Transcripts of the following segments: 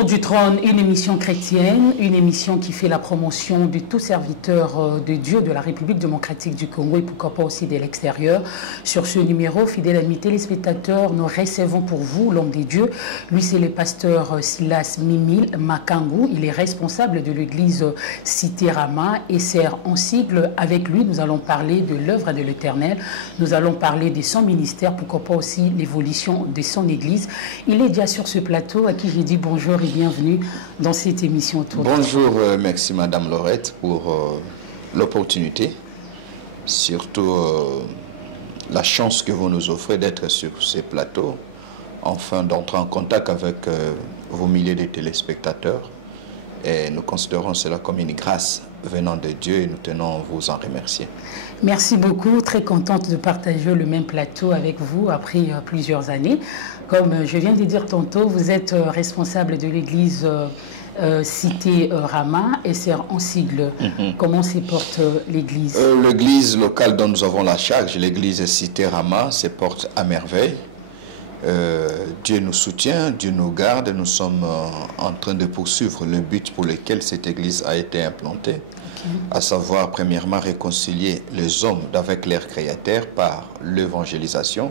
Autour du trône, une émission chrétienne, une émission qui fait la promotion de tout serviteur de Dieu de la République démocratique du Congo et pourquoi pas aussi de l'extérieur. Sur ce numéro, fidèles amis téléspectateurs, nous recevons pour vous l'homme de Dieu. Lui, c'est le pasteur Silas Mimile Makangu. Il est responsable de l'église Cité Rama et sert en sigle. Avec lui, nous allons parler de l'œuvre de l'Éternel. Nous allons parler de son ministère, pourquoi pas aussi l'évolution de son église. Il est déjà sur ce plateau à qui j'ai dit bonjour et bienvenue dans cette émission. Bonjour, merci Madame Laurette pour l'opportunité, surtout la chance que vous nous offrez d'être sur ces plateaux, enfin d'entrer en contact avec vos milliers de téléspectateurs. Et nous considérons cela comme une grâce venant de Dieu et nous tenons à vous en remercier. Merci beaucoup, très contente de partager le même plateau avec vous après plusieurs années. Comme je viens de dire tantôt, vous êtes responsable de l'église Cité Rama et sert en sigle. Comment se porte l'église? L'église locale dont nous avons la charge, l'église Cité Rama, se porte à merveille. Dieu nous soutient, Dieu nous garde. Nous sommes en train de poursuivre le but pour lequel cette église a été implantée, à savoir premièrement réconcilier les hommes avec leur créateur par l'évangélisation,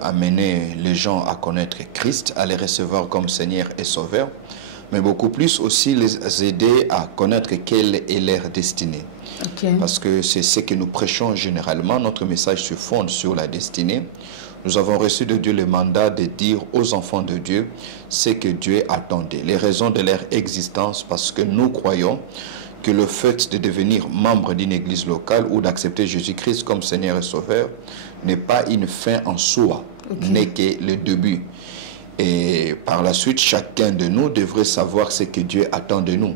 amener les gens à connaître Christ, à les recevoir comme Seigneur et Sauveur, mais beaucoup plus aussi les aider à connaître quelle est leur destinée. Parce que c'est ce que nous prêchons généralement. Notre message se fonde sur la destinée. Nous avons reçu de Dieu le mandat de dire aux enfants de Dieu ce que Dieu attendait, les raisons de leur existence, parce que nous croyons que le fait de devenir membre d'une église locale ou d'accepter Jésus-Christ comme Seigneur et Sauveur n'est pas une fin en soi, n'est que le début. Et par la suite, chacun de nous devrait savoir ce que Dieu attend de nous,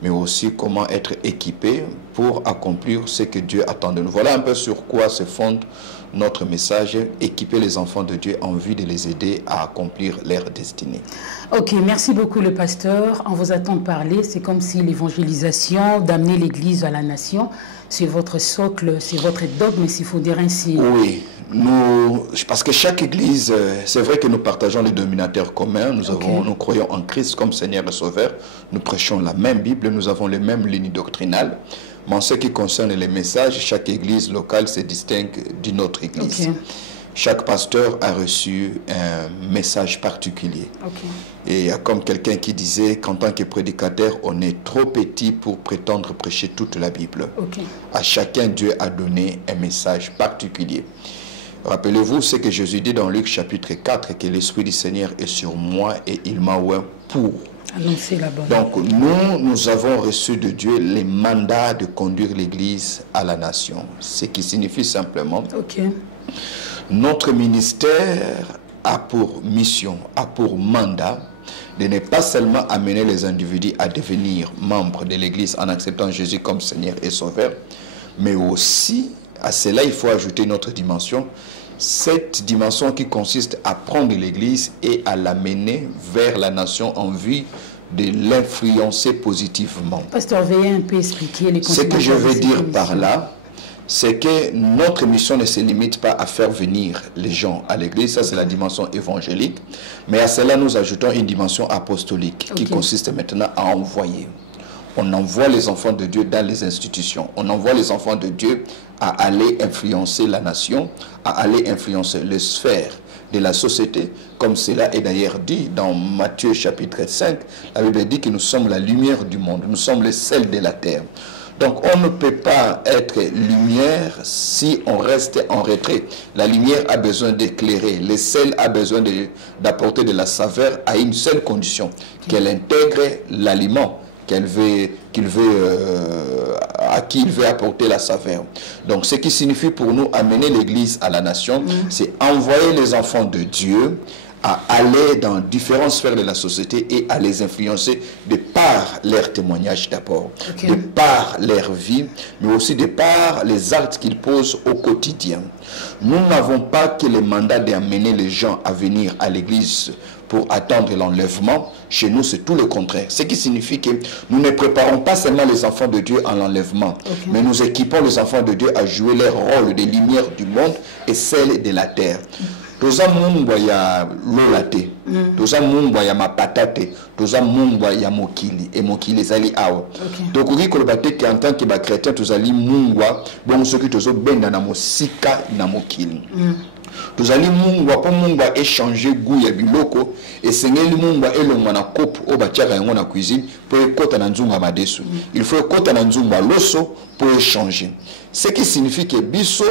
mais aussi comment être équipé pour accomplir ce que Dieu attend de nous. Voilà un peu sur quoi se fonde notre message, équiper les enfants de Dieu en vue de les aider à accomplir leur destinée. Ok, merci beaucoup le pasteur. En vous attendant parler, c'est comme si l'évangélisation, d'amener l'église à la nation, c'est votre socle, c'est votre dogme, s'il faut dire ainsi. Oui, parce que chaque église, c'est vrai que nous partageons les dominateurs communs, nous croyons en Christ comme Seigneur et Sauveur, nous prêchons la même Bible, nous avons les mêmes lignes doctrinales. Mais en ce qui concerne les messages, chaque église locale se distingue d'une autre église. Chaque pasteur a reçu un message particulier. Et il y a comme quelqu'un qui disait qu'en tant que prédicateur, on est trop petit pour prétendre prêcher toute la Bible. À chacun, Dieu a donné un message particulier. Rappelez-vous ce que Jésus dit dans Luc chapitre 4, que l'Esprit du Seigneur est sur moi et il m'a oint pour annoncer la bonne. Donc nous avons reçu de Dieu les mandats de conduire l'Église à la nation. Ce qui signifie simplement notre ministère a pour mission, a pour mandat de ne pas seulement amener les individus à devenir membres de l'Église en acceptant Jésus comme Seigneur et Sauveur, mais aussi à cela il faut ajouter une autre dimension. Cette dimension qui consiste à prendre l'Église et à l'amener vers la nation en vue de l'influencer positivement. Pasteur, veuillez un peu expliquer les conséquences. Ce que je veux dire par là, c'est que notre mission ne se limite pas à faire venir les gens à l'Église, ça c'est la dimension évangélique, mais à cela nous ajoutons une dimension apostolique qui consiste maintenant à envoyer. On envoie les enfants de Dieu dans les institutions. On envoie les enfants de Dieu à aller influencer la nation, à aller influencer les sphères de la société, comme cela est d'ailleurs dit dans Matthieu chapitre 5. La Bible dit que nous sommes la lumière du monde, nous sommes le sel de la terre. Donc on ne peut pas être lumière si on reste en retrait. La lumière a besoin d'éclairer, le sel a besoin d'apporter de la saveur à une seule condition, qu'elle intègre l'aliment à qui il veut apporter la saveur. Donc ce qui signifie pour nous amener l'Église à la nation, c'est envoyer les enfants de Dieu à aller dans différentes sphères de la société et à les influencer de par leur témoignage d'abord, de par leur vie, mais aussi de par les actes qu'ils posent au quotidien. Nous n'avons pas que le mandat d'amener les gens à venir à l'église pour attendre l'enlèvement. Chez nous, c'est tout le contraire. Ce qui signifie que nous ne préparons pas seulement les enfants de Dieu à l'enlèvement, mais nous équipons les enfants de Dieu à jouer leur rôle de lumière du monde et celle de la terre. toza mungwa ya lolate toza mungwa ya mapatate toza mungwa ya mokili et mokili zali awa donc oki koloba te que en tant que ba chrétien tozali mungwa bon soki tozo benda na mosika na mokili tozali mungwa po mungwa échanger goût ya biloko esengeli mungwa elongwa na kopo o batiaka yango na cuisine po ekota na nzunga madesu il faut ekota na nzunga loso po échanger ce qui signifie que biso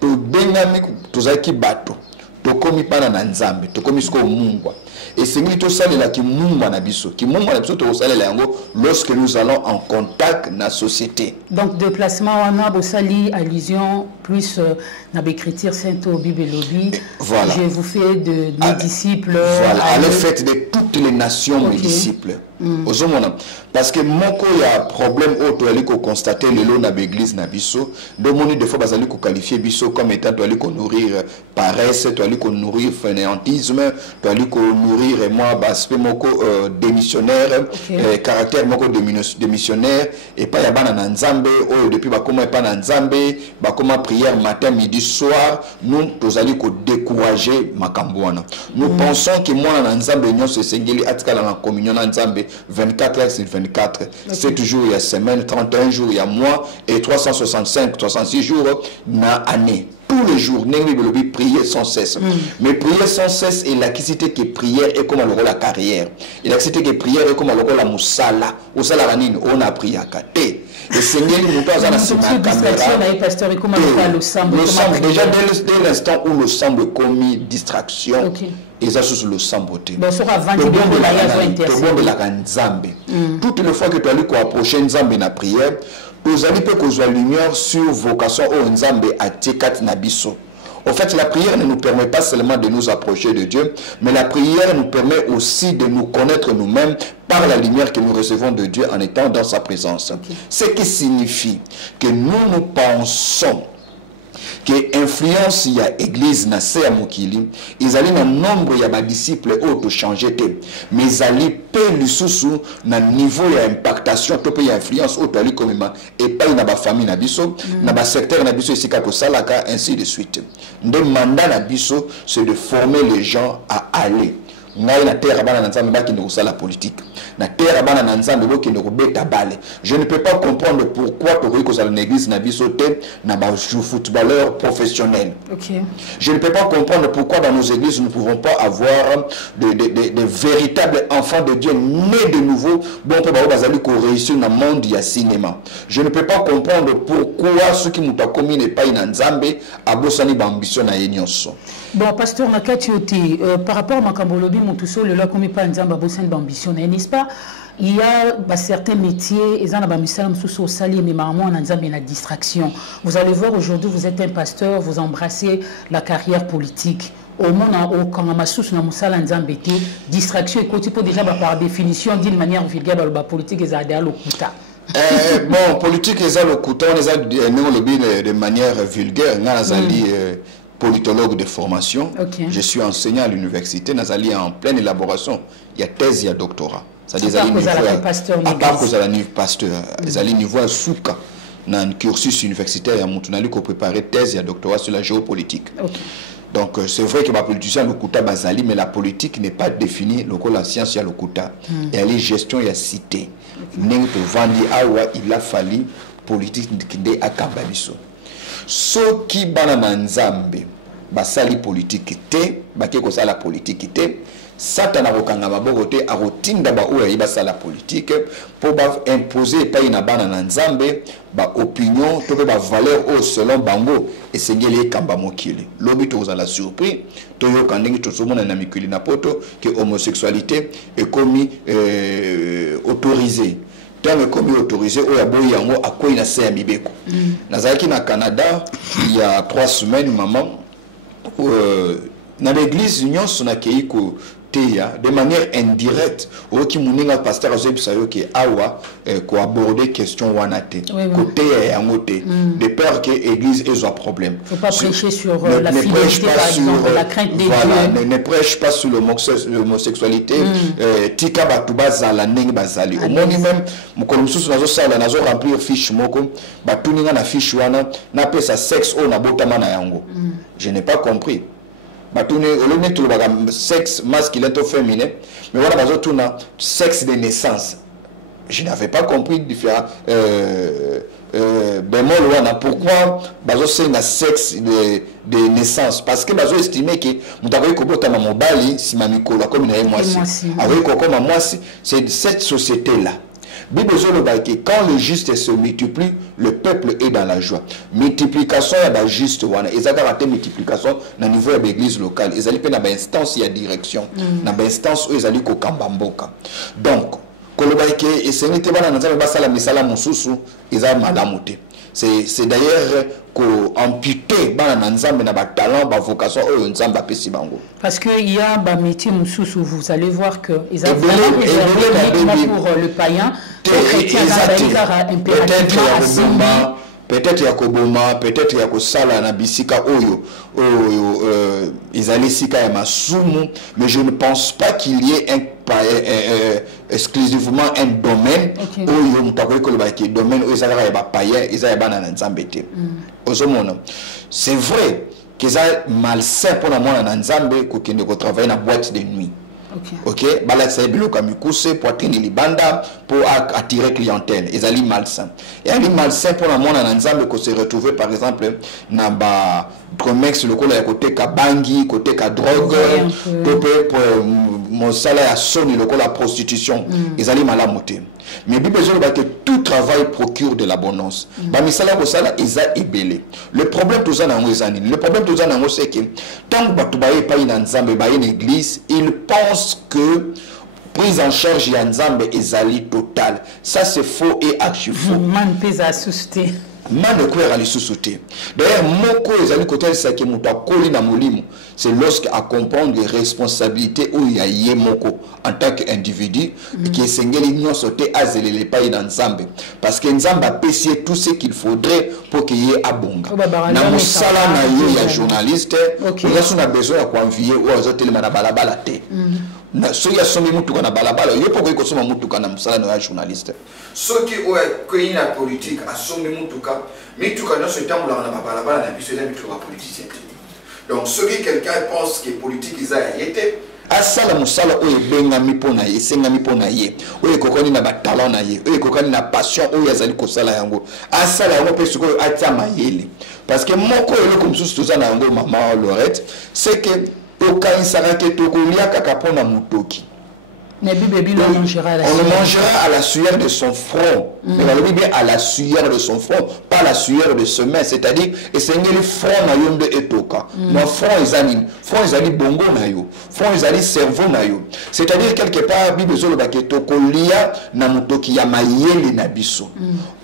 to bengami tozaki bato tokomi pana na nzambe tokomi siko mungwa et sengeli to salela ki mungwa na biso ki mungwa na biso to salela yango lorsque nous allons en contact na société. Donc déplacement wana bosali allusion plus na l'écriture sainte au Bible lobby. Voilà. Je vous fais de mes disciples. Voilà, à le fait de toutes les nations mes disciples. Parce que moko ya problème auto ali ko constater le lot na l'église na biso do moni des fois bazali ko qualifier biso comme étant to ali ko nourrir paresse to ali ko nourrir fainéantisme to ali ko nourrir moi aspect moko démissionnaire caractère moko démissionnaire et pas ya bana na nzambe o depuis ba koma pas na nzambe ba koma prière matin midi soir nous tozali ko décourager makambo wana nous pensons que moi na nzambe nyonso sengeli atika na communion na nzambe 24 heures sur 24, 7 jours il y a semaine, 31 jours il y a mois et 365, 306 jours na année. Tous les jours, nous prier sans cesse. Mais prier sans cesse et l'activité que prière est comme la carrière. Et l'activité que prière est comme la moussala. Au salaranine, on a prié à côté. Et Seigneur, nous avons la caméra. Le sample, déjà dès l'instant où le semble commis distraction. Et ça sur le samboté. Toutes les fois que tu as approcher Nzambe na prière, vous allez peut que la lumière sur vocation au Nzambe à Tekat Nabiso. En fait, la prière ne nous permet pas seulement de nous approcher de Dieu, mais la prière nous permet aussi de nous connaître nous-mêmes par la lumière que nous recevons de Dieu en étant dans sa présence. Ce qui signifie que nous pensons que influence ya église na se ya mokili ezali na nombre ya ba disciples auto changer te mais ezali pe lisusu na niveau ya impactation to pe ya influence auto ali komema et pas na ba famille na biso na ba secteur na biso esika to salaka ainsi de suite nde mandat na biso c'est de former les gens à aller ngai na terre bana na nzambe baki ndiko sala politique na terre bana na nzambe boki ndiko beta bale je ne peux pas comprendre pourquoi to ko sala na église na biso te na ba footballeur professionnel. Je ne peux pas comprendre pourquoi dans nos églises nous ne pouvons pas avoir de véritables enfants de Dieu nés de nouveau bon pe ba bazali ko réussir na monde ya cinéma. Je ne peux pas comprendre pourquoi ceux qui mutakomi ne pas na nzambe abosani ba ambition na yenyonso. Bon, pasteur Nakati Oti, par rapport à Makambolobi, Moutousso, le loi comme pas Nzamba Bossan d'ambition, n'est-ce pas? Il y a certains métiers, ils ont un sali, mais maman en Nzamba la distraction. Vous allez voir aujourd'hui, vous êtes un pasteur, vous embrassez la carrière politique. Au monde, quand on a sous na musala Nzamba distraction, et quand il faut déjà par définition, d'une manière vulgaire, la politique est à l'okuta. Bon, politique est à l'okuta, on est de manière vulgaire, politologue de formation. Je suis enseignant à l'université. Nazali en pleine élaboration. Il y a thèse, il y a doctorat. C'est-à-dire à part que la niveau pasteur, ils niveau à souka dans un cursus universitaire. Il y a Moutounali qui préparé thèse et doctorat sur la géopolitique. Donc c'est vrai que ma politicien le kuta bazali, mais la politique n'est pas définie. La science il y a le kuta et elle est gestion il y a cité. Il a fallu politique qui est à Kambabiso. So qui bana na nzambe basali politique te bakeko sala politique te satana kokanga maboko te akotinda ba oyo basala politique pour ba imposer pa ina bana na nzambe ba opinion to ba valeur au selon bango esengeli kamba mokili lobi to za la surpris to yo kandingi to somona na mikili na poto que homosexualité est commis autorisée. Tant comme autorisé au yaboyi yango akoyi na se ya mibeko. Nazalaki na Canada il y a 3 semaines maman na l'église nyonso na keiko teya de manière indirecte au ki muninga pasteur azobisayo ke awa ko aborder question wana te côté yango te de peur que église ait un problème. Faut pas prêcher sur la fidélité par exemple, la crainte des dieux. Ne prêche pas sur l'homosexualité. Tika batu bazala ndenge bazali. Au moins même mukolo mususu nazo sala nazo remplir fiche moko batuninga na fiche wana na pesa sexe o na botama na yango. Je n'ai pas compris. sexe masculin ou féminin, mais voilà, sexe de naissance. Je n'avais pas compris différent. Pourquoi c'est un sexe de naissance? Parce que j'ai estimé que c'est cette société-là. Quand le juste se multiplie, le peuple est dans la joie. Multiplication est la juste. Ils ont raté multiplication au niveau de l'église locale. Ils ont une instance, il y a direction. Dans l'instance où ils ont au Kambamboka. Donc, c'est d'ailleurs qu'amputer talent, vocation, parce qu'il y a un métier moussous, vous allez voir que ils ont vraiment réservé pour le païen, le chrétien, peut-être Yakoboma, peut-être Yakosala na bisika oyo Sika et Masumu, mais je ne pense pas qu'il y ait exclusivement un domaine oyo domaine où Isaka ba païen, Isaka na nzambete. C'est vrai que c'est malsain pour la moi na nzambe ko travailler na boîte de nuit. Ok, bala c'est biloka mikuse poitrine libanda pour attirer clientèle. Ils allaient malsain. Et ali malsain pour la monde en ensemble qu'on se retrouver par exemple na ba comex le côté côté ka bangi, côté ka drogue, pour mon salaire à sonner le côté la prostitution. Ils allaient malamoter. Mais il besoin que tout travail procure de l'abondance. Ba misala ko sala isa ebele. Le problème tout ça na ngozani. Le problème tout ça na c'est que tant que batu baye pa ina nzambe ba une église, ils pensent que prise en charge ya nzambe ezali total. Ça c'est faux et archi faux. Man pesa asuste. Man kwera li susute. D'ailleurs moko ezali côté ça que muta koli na molimo, c'est lorsque à comprendre les responsabilités où il y a yé moko en tant qu'individu qui est sengeli nyonso te azele le pays dans nzambe parce que nzambe a payé tout ce qu'il faudrait pour qu'il y ait abonga. Na musala na yo ya journaliste, on a besoin de convier ou aux autres na balabala te. Na so ya somi mutuka na balabala yo poko ko soma mutuka na musala na journaliste. So ki o ko ina politique a somi mutuka mituka no so tamula na balabala na biso na mituka politicien. Donc ce que quelqu'un pense que politique ils a été asala musala oyo bengami pona ye sengami pona ye oyo kokoni na batalent na ye oyo kokoni na passion oyo azali kosala yango asala yango pe siko atia mayele parce que moko elo comme sous tout ça na yango maman Lorette c'est que okanisaka ke tokolia kaka pona mutoki. On le mangera à la sueur de son front. Mais la Bible à la sueur de son front, pas la sueur de ses mains. C'est-à-dire, et c'est le front na yonde etoka. Mais front ils bongo na yo. Front ils cerveau na yo. C'est-à-dire quelque part, Bible zolo baketo kolia na mutoki ya mayele na biso.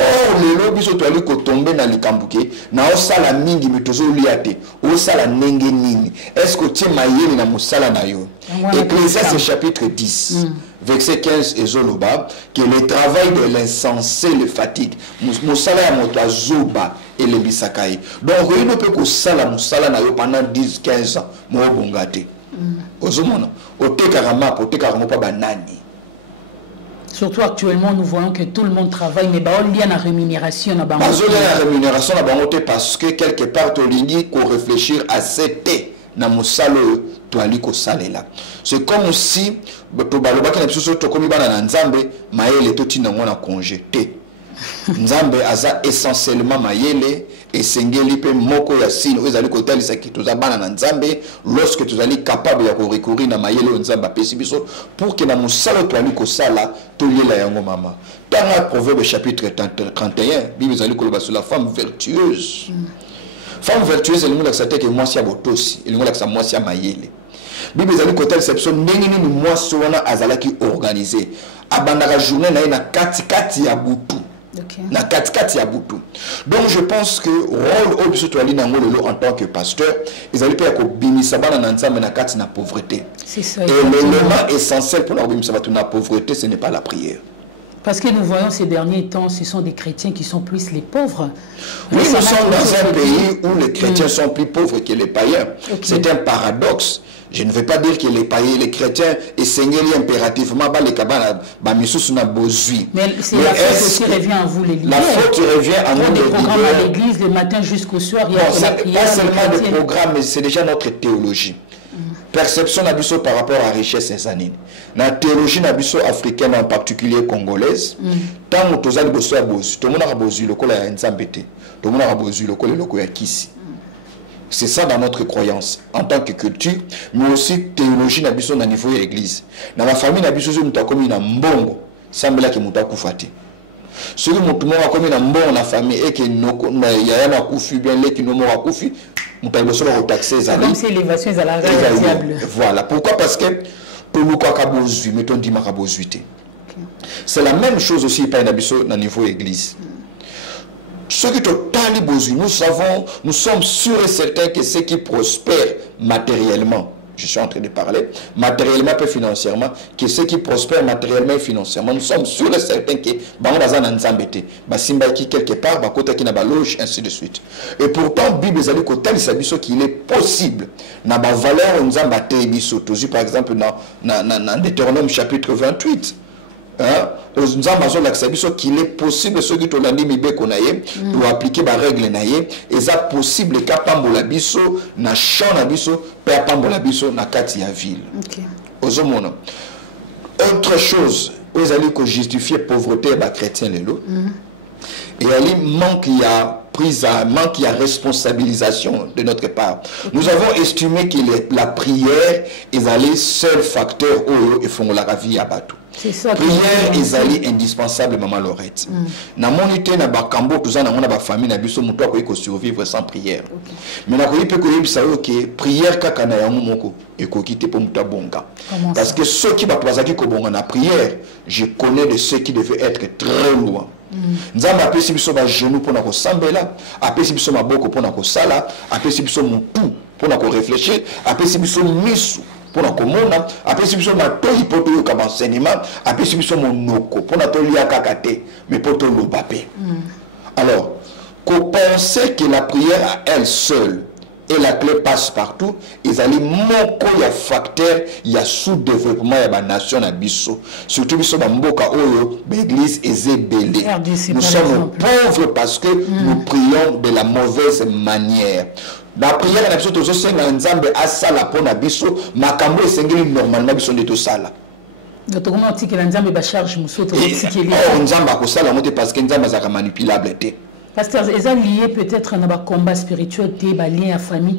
Or lelo biso to ali ko tomber na likambuke na osala mingi mitozo liate. Osala nenge nini. Est-ce que tu mayele na musala na yo? Ecclésiaste chapitre 10. Verset 15 et Zoloba, que le travail de l'insensé le fatigue. Moussala ya moto azoba et le bisakai. Donc, il ne peut que sala moussala na yo pendant 10-15 ans. Mo bongate. Ozomona. Ote karama, pote karama pa banani. Surtout actuellement, nous voyons que tout le monde travaille, mais on y a la rémunération. La rémunération parce que quelque part, on dit qu'on réfléchir à cette na musalo toaliko salela. C'est comme si to balobaki na biso to komi bana na nzambe mayele to tina ngona congé te. Nzambe aza essentiellement mayele et sengeli pe moko ya sino ezali kotalisa ki to za bana na nzambe lorsque tu allez capable ya ko recourir na mayele nzamba pesi biso pour que na musalo toaliko sala to yela yango mama. Dans le Proverbe chapitre 31, Bible ezali koloba sur la femme vertueuse. Femme vertueuse, elle nous a dit que moi c'est botosi, elle nous a dit que moi c'est mayele. Bible ezali côté réception ndenge ni moi sona azalaki organisé. Abandaka journée na kati ya butu. Na kati ya butu. Donc je pense que rôle obiso to ali nango lelo en tant que pasteur, ezali pe ko bimisa bana na nzambe na kati na pauvreté. C'est ça. Et l'élément essentiel pour la bimisa batu na pauvreté, ce n'est pas la prière. Parce que nous voyons ces derniers temps, ce sont des chrétiens qui sont plus les pauvres. Oui, nous sommes dans un pays où les chrétiens sont plus pauvres que les païens. C'est un paradoxe. Je ne veux pas dire que les païens, les chrétiens, et Seigneur impérativement, mais c'est la faute qui revient à vous, les leaders. La faute revient à nous, les programmes à l'église, le matin jusqu'au soir, il y a pas seulement des programmes, mais c'est déjà notre théologie. perception nabiso par rapport à richesse et la théologie nabiso africaine en particulier congolaise tant que les bosso bosu tout le monde a bosu le col ya nzambete tout le monde a bosu le col ya kisi. C'est ça dans notre croyance en tant que culture, mais aussi théologie nabiso na niveau de l'église. Dans la famille nabiso zo muta komi na mbongo sambela ke muta kufati. Ce que mutu mo komi na mbongo na famille et que noko na ya na kufi bien les qui no mo kufi muta boso ba taxer za. Comme c'est l'évasion à la diable. Voilà, pourquoi? Parce que pour nous quoi kabozu mettons dit makabozuité. C'est la même chose aussi par nabiso na niveau église. Ceux qui totalement besoin, nous sommes sûrs et certains que ceux qui prospèrent matériellement, je suis en train de parler, matériellement et financièrement, que ceux qui prospèrent matériellement et financièrement, nous sommes sûrs et certains que Simba qui quelque part, Bakota qui n'a pas loge, ainsi de suite. Et pourtant, Bible est côté qu'il est possible, n'a pas valeur, nous avons par exemple, dans Deutéronome chapitre 28. Nous avons qu'il est possible ceux qui ont dit appliquer la règle et ça possible qu'à Pambola biso na champ na biso per Pambola biso na kati ya ville. Autre chose, vous allez que justifier pauvreté ba chrétien lelo. Et il manque il y a responsabilisation de notre part. Nous avons estimé que la prière est le seul facteur où ils font la vie à bateau. Prière est indispensable, maman Laurette. Na monité na bakambo tout ça na mona ba famille na biso muto ko survivre sans prière. Mais na ko yipé ko yebisa que prière kaka na yango moko et ko kité pour muta bonga. Parce que ceux qui ba bazaki ko bonga na prière, je connais de ceux qui devaient être très loin. Nzamba apesi biso ba genou pour na ko sambela, apesi biso maboko pour na ko sala, apesi biso mutu pour na ko réfléchir, apesi biso misu pour na komona, apesi biso matoi pour to comme enseignement, apesi biso monoko pour na to lia kakate, mais pour to lobape. Alors, qu'on pensait que la prière à elle seule et la clé passe partout, ils allaient moko ya facteur, il y a sous-développement ya ba nation na biso. Surtout biso ba mboka oyo, l'église est belé. Nous sommes pauvres parce que nous prions de la mauvaise manière. La prière na biso tozo senga nzambe asala pona biso, makambo esengeli normalement biso ndeto sala. Comment on dit que nzambe ba charge musoto tikeli. Oh nzambe akosala moté parce que nzambe azaka manipulable té. Pasteur, ils sont liés peut-être à un combat spirituel, un lien à famille,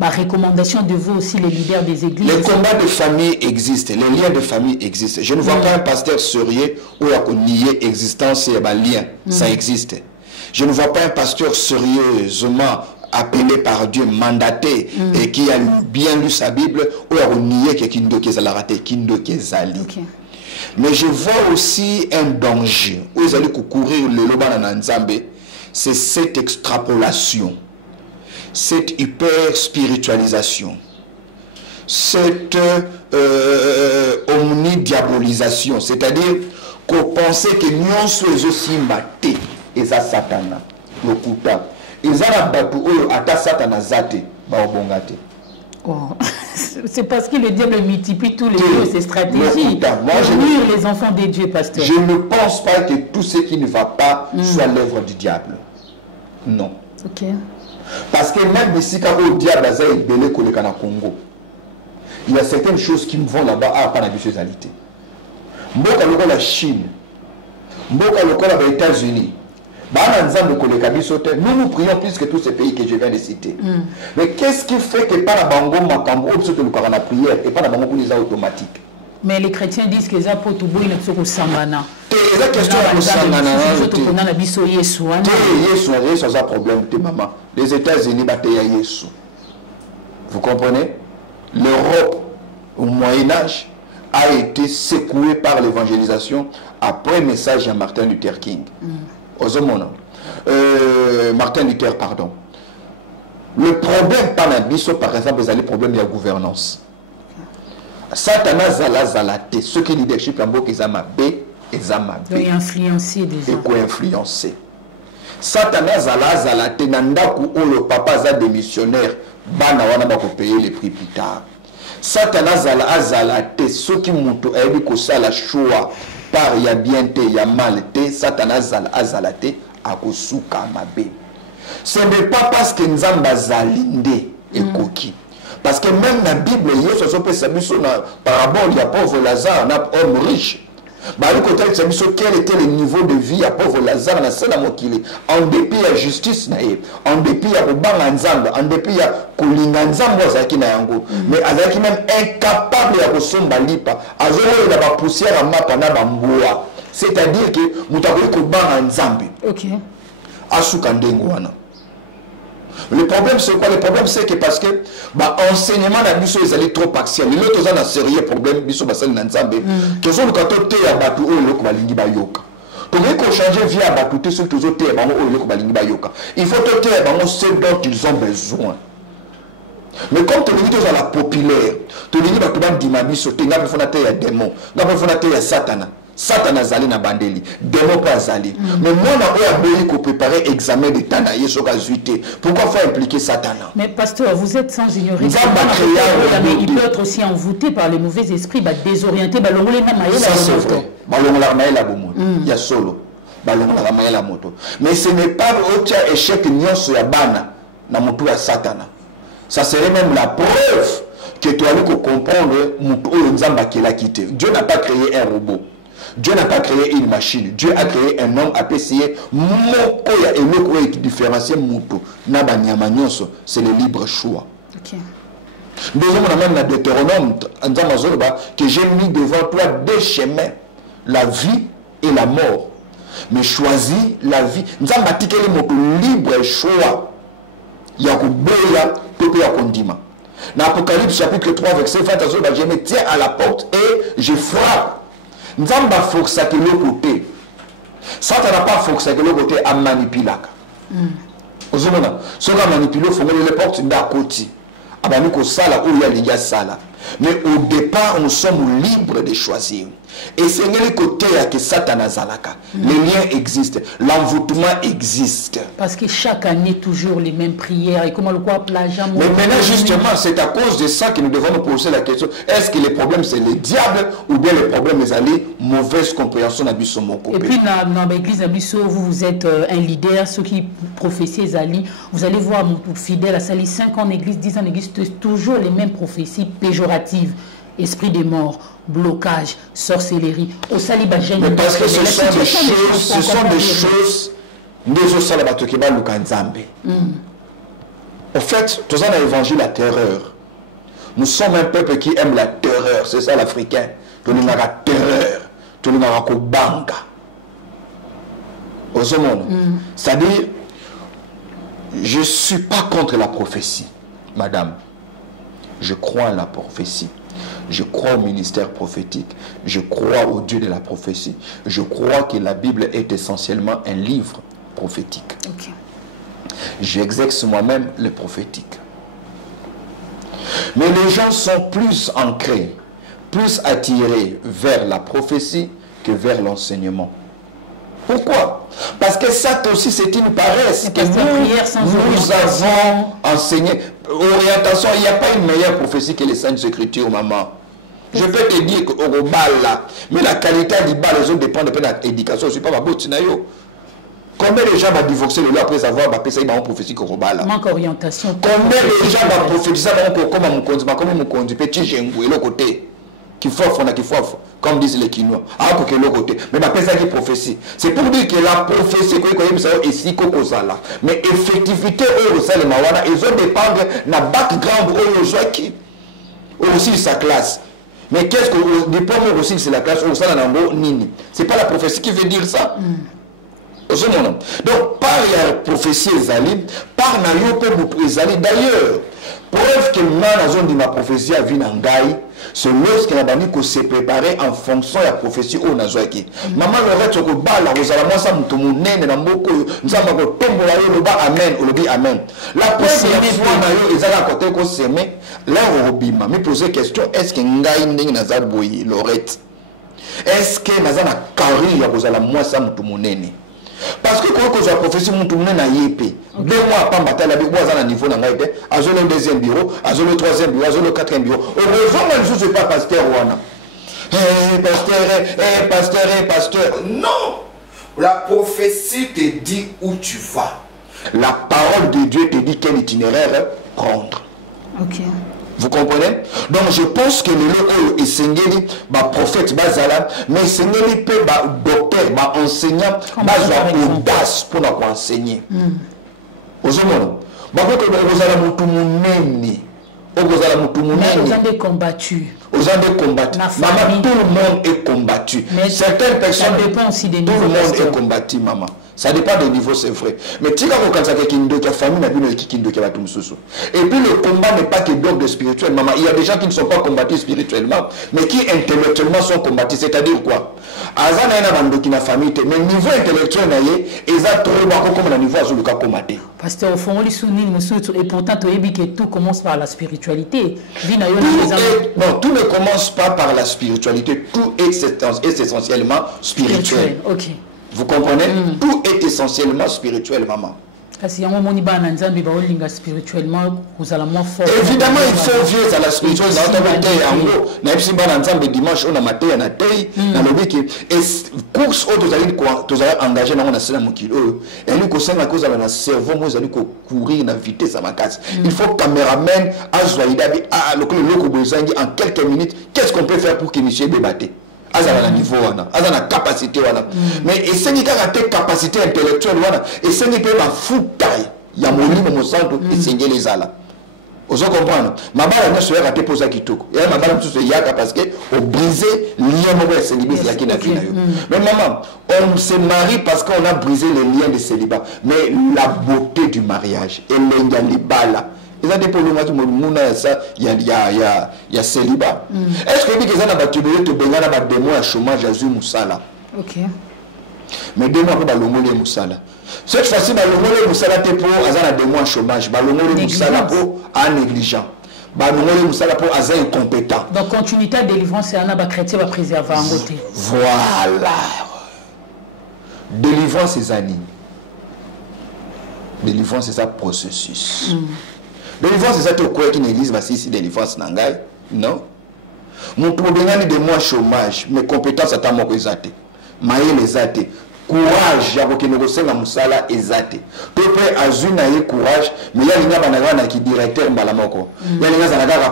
ma recommandation de vous aussi, les leaders des églises. Les combats de famille existent, les liens de famille existent. Je ne vois pas un pasteur sérieux où il y a nié l'existence et les liens. Ça existe. Je ne vois pas un pasteur sérieusement appelé par Dieu, mandaté et qui a bien lu sa Bible où il y a nié que Kindoke Zalarate, Kindoke Zali. Mais je vois aussi un danger où ils allaient courir le loba na nzambe, c'est cette extrapolation, cette hyper-spiritualisation, cette omnidiabolisation, c'est-à-dire qu'on pensait que nous sommes aussi matés et ça satana, le kuta. Ils ont battu ata satana zate, ba obongate. C'est parce que le diable multiplie tous les jours ses stratégies pour nuire les enfants de Dieu, pasteur. Je ne pense pas que tout ce qui ne va pas soit l'œuvre du diable. Non. Ok. Parce que même ici, quand le diable a belé koleka na Congo, il y a certaines choses qui me vont là-bas à pas la bisexualité. Mboka lokola la Chine, mboka lokola les États-Unis. Nous nous prions plus que tous ces pays que je viens de citer. Mais qu'est-ce qui fait que par la bango makambo ou la prière et pas la bango pour les automatiques? Mais les chrétiens disent que ça pour tout boy ne sambana. C'est la question de sambana. Yesu a un problème maman. Les États-Unis battent Yesu. Vous comprenez? L'Europe au Moyen Âge a été secouée par l'évangélisation après le message de Martin Luther King. Martin Luther, pardon. Le problème par la biso, par exemple, c'est le problème de la gouvernance. Satan zalate, ceux qui leadership en bok ezamabé. Et influencer déjà. Et co-influencer. Satan zalate, nandaku où le papa a démissionnaire, bana wana bako payer les prix plus tard. Satan zalate, ceux qui montent à l'écosse la choix. Par ya bien te ya mal te Satan azalate akosuka mabe. Ce n'est pas parce que nzamba zalinde ekoki. Parce que même dans la Bible, il y a une parabole, il y a pauvre Lazare, un homme riche. Quel était le niveau de vie à pauvre Lazare en dépit de la justice, en dépit de la nzambe, en dépit de la nzambe, mais avec même incapable de resomba lipa, avec la poussière à mapa na bamboa, c'est-à-dire que mutakoyi ko banga nzambe. OK. Asuka ndengo wana. Le problème c'est quoi? Le problème c'est que parce que enseignement na biso ezali trop partiel. Les autres ont un sérieux problème biso basali na nzambe. Tozo lukato te ya batu oyo loko balingi bayoka. Donc il faut changer vie à batu te sur tozo te ya bango oyo loko balingi bayoka. Il faut te ya bango ce dont ils ont besoin. Mais comme tu dis à la populaire, tu dis que tu vas dire biso te nga pefona te ya démon, nga pefona te ya satana. Satan azali na bandeli, démon pas azali. Mais moi, on a préparé examen de Tanaïe sur Gazuité. Pourquoi faut impliquer Satan? Mais pasteur, vous êtes sans ignorer. Il peut être aussi envoûté par les mauvais esprits, désorienté. Ça c'est vrai. Il y a solo. Mais ce n'est pas un échec sur la bana na mutu ya Satan. Ça serait même la preuve que tu as comprendre mutu. Dieu n'a pas créé un robot. Dieu n'a pas créé une machine. Dieu a créé un homme appelé Mokoya et Mokoya qui différencie Moutou. C'est le libre choix. Okay. Deuxième, on a même la Deutéronome que j'ai mis devant toi deux chemins, la vie et la mort. Mais choisis la vie. Nous avons pratiqué le libre choix. Il y a un condiment. Dans l'Apocalypse chapitre 3, verset 20, je me tiens à la porte et je frappe. Nzamba force que le côté. Satan n'a pas force que le côté à manipuler. Ozomona, ce qui a manipulé, il faut les portes d'Akoti. Abaniko sala ou il y a sala. Mais au départ, nous sommes libres de choisir. Et c'est le côté que Satan a zalaka. Les liens existent, l'envoûtement existe. Parce que chaque année, toujours les mêmes prières. Et comment le quoi plagiat. Mais maintenant, justement, c'est à cause de ça que nous devons nous poser la question. Est-ce que le problème, c'est le diable ou bien le problème est allé mauvaise compréhension d'Abisso Moko? Et puis, dans l'église d'Abisso, vous êtes un leader, ceux qui prophétient Zali. Vous allez voir, mon fidèle à Sali, 5 ans en église, 10 ans en église, toujours les mêmes prophéties péjoratives. Esprit des morts, blocage, sorcellerie, au saliba gêne. Mais parce que ce sont des choses, en fait, tout ça dans l'évangile, la terreur. Nous sommes un peuple qui aime la terreur, c'est ça l'Africain. Tout le monde a la terreur, tout le monde a la banque. C'est-à-dire, je ne suis pas contre la prophétie, madame. Je crois en la prophétie. Je crois au ministère prophétique. Je crois au Dieu de la prophétie. Je crois que la Bible est essentiellement un livre prophétique. Okay. J'exerce moi-même le prophétique. Mais les gens sont plus ancrés, plus attirés vers la prophétie que vers l'enseignement. Pourquoi? Parce que ça aussi c'est une paresse que nous avons enseigné. Orientation, il n'y a pas une meilleure prophétie que les Saintes Écritures, maman. Je peux te dire qu'au bal là, mais la qualité du bal, les autres dépendent de l'éducation. Je ne suis pas ma botte. Combien de gens vont divorcer le après avoir passé une prophétie au bal là? Manque orientation. Combien de gens vont prophétiser comme mon conduit, petit jengou et l'autre côté? Qui faut, comme disent les Kinois. Alors que l'autre côté. Mais ma personne qui prophétie. C'est pour dire que la prophétie, est ici, mais effectivité, ils ont dépendre de la background qui aussi sa classe. Mais qu'est-ce que le diplôme aussi c'est la classe c'est pas la prophétie qui veut dire ça. Donc par la prophétie par la d'ailleurs preuve que moi dans ma prophétie a vu Nangai, c'est lorsqu'il a dit qu'on s'est préparé en fonction de la prophétie au Nazoaki. Maman le reste au bal, vous allez moi ça m'toumounen na mboko, nous allons tomber là le bas amen, on le dit amen. La première fois na yo ils allaient à côté qu'on s'aimait, là on bima. Mais poser question, est-ce que Ngai ndingi nazar boyi Lorette? Est-ce que nazana kari ya vous allez moi ça m'toumounen? Parce que quand la prophétie m'toumounen na yépé. 2 mois après matin la biko à niveau na ngai, à le deuxième bureau, à le troisième bureau, à le quatrième bureau. Heureusement même je suis pas pasteur wana. Pasteur. Non! La prophétie te dit où tu vas. La parole de Dieu te dit quel itinéraire prendre. Ok. Vous comprenez? Donc je pense que le logo est sengeli, prophète, bazala, mais sengeli peut docteur, enseignant, audace pour nous enseigner. Aux hommes, vous allez des combattus. Aux des combattus. Maman, tout le monde est combattu. Mais certaines personnes, ça dépend aussi des tout niveaux. Le monde est combattu, maman. Ça dépend des niveaux, c'est vrai. Mais tu as une famille, et puis le combat n'est pas que d'ordre spirituel, maman. Il y a des gens qui ne sont pas combattus spirituellement, mais qui intellectuellement sont combattus. C'est-à-dire quoi? Mais niveau intellectuel, ils ont trop comme le niveau azuluka combatté. Pasteur, au fond, et pourtant, tu as dit que tout commence par la spiritualité. Non, tout ne commence pas par la spiritualité. Tout est essentiellement spirituel. Ok. Vous comprenez? Tout est essentiellement spirituel, maman. Évidemment, il faut vivre à la spiritualité. Dimanche, on a maté, on a taille, on a dit que course vous allez engager dans la scène et nous concerne à cause de notre cerveau, vous allez courir à vitesse à ma casse. Il faut caméraman à en quelques minutes, qu'est-ce qu'on peut faire pour qu'initier débattre? Azana niveau wana, azana capacité wana. Mais et c'est une capacité intellectuelle wana, et c'est une foutaille. Ya molimo mo centre et c'est les ala. Vous comprenez? Ma balle ne serait raté pour ça qui tout. Et ma balle tout se yaka parce que au briser lien mo c'est célibat c'est qui n'a plus. Mais maman, on se marie parce qu'on a brisé les liens de célibat, mais la beauté du mariage et les bala. Il y a des problèmes qui il y a célibat. Est-ce que vous avez des mois à chômage à Moussala? Ok. Mais 2 mois pour Balongole Moussala. Cette fois-ci, Balongole Moussala te pour des mois à chômage. Balongole Moussala pour un négligent. Balongole Moussala pour un incompétent. Donc, continuité de délivrance, c'est un chrétien va préserver en côté. Voilà. Délivrance, c'est un délivrance, c'est un processus. Délivrance, c'est ça quoi qui n'existe pas si délivrance n'angaï. Non. Mon problème est de moi chômage, mes compétences à ta mort exate. Maïe les ate. Courage, il y a beaucoup de négociations à Moussala exate. Peuple azuna courage, mais il y a une banana qui directeur Balamoko. Il y a une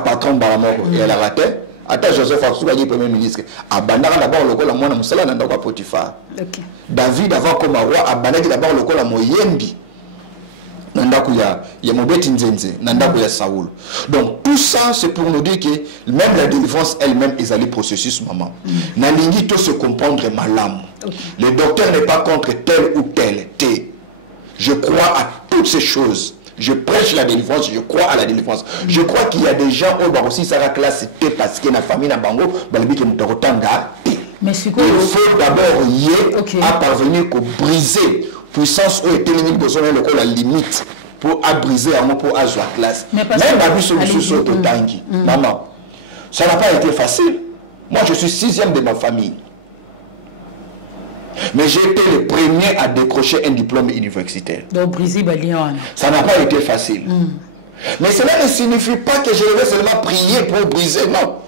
patron Balamoko. Et elle a raté. Attends, Joseph Aksouba dit premier ministre. Abandara d'abord le col à moi, Moussala n'a pas Potiphar. David avant comme roi, abandara d'abord le col à Moyembi. Donc tout ça c'est pour nous dire que même la délivrance elle-même est allée processus maman. Nalingi tout se comprendre malam. Le docteur n'est pas contre tel ou tel. Je crois à toutes ces choses. Je prêche la délivrance, je crois à la délivrance. Je crois qu'il y a des gens au bar aussi ça la classe T parce que la famille na bango balibi que mutokotanga T. Mais il faut d'abord à parvenir à briser puissance où était limite besoin de la limite pour briser un mot pour la classe. Même la solution sur le tangi. Maman, ça n'a pas été facile. Moi, je suis 6e de ma famille. Mais j'ai été le premier à décrocher un diplôme universitaire. Donc, briser, ça n'a pas été facile. Mais cela ne signifie pas que je vais seulement prier pour briser. Non.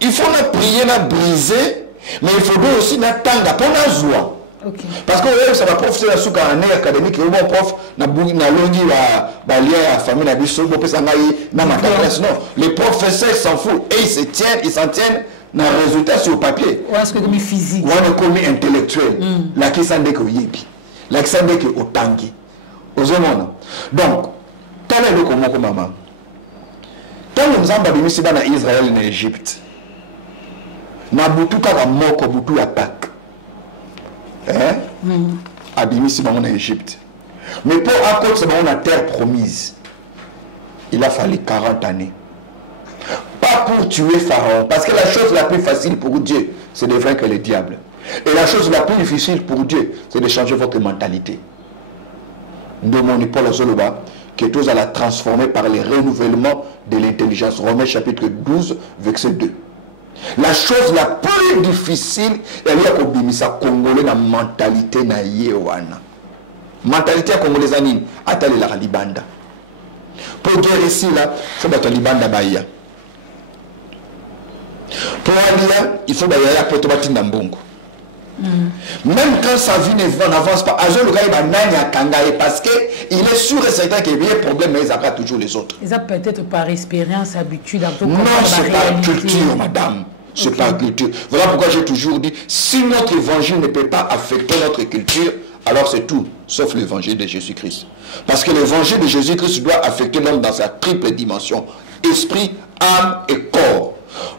Il faut prier, briser, mais il faut aussi attendre pour la joie. Okay. Parce que ça va profiter de la année académique, le bon prof na longi la lien à famille na biso bo pesa ngai na maîtresse non, les professeurs s'en foutent et ils s'en tiennent na résultat sur papier. Ou est-ce que comme physique, ou comme intellectuel, la qui s'en que yebi, la qui s'en que otangi. Ozomona. Donc, tel est le comment comme maman. Tant nous avons bimisi na Israël na Égypte. Na butu ka moko butu attaque. Abimisi en Égypte. Mais pour accorder la terre promise, il a fallu 40 années. Pas pour tuer Pharaon, parce que la chose la plus facile pour Dieu, c'est de vaincre le diable. Et la chose la plus difficile pour Dieu, c'est de changer votre mentalité. Demandez Paul Zoloba que tous allons transformer par le renouvellement de l'intelligence. Romains chapitre 12, verset 2. La chose la plus difficile, elle est à Congolais la mentalité na yewana. Mentalité congolaise anime, attendez la libanda. Pour dire ici là, il faut battre libanda baïa. Pour aller il faut baïa pour te battre n'ambongo. Même quand sa vie n'avance pas, le gars parce qu'il est sûr et certain qu'il y a un problème, mais il a toujours les autres. Ils ont peut-être par expérience, habitude. Non, c'est pas culture, madame. C'est pas culture. Voilà pourquoi j'ai toujours dit, si notre évangile ne peut pas affecter notre culture, alors c'est tout, sauf l'évangile de Jésus-Christ. Parce que l'évangile de Jésus-Christ doit affecter l'homme dans sa triple dimension, esprit, âme et corps.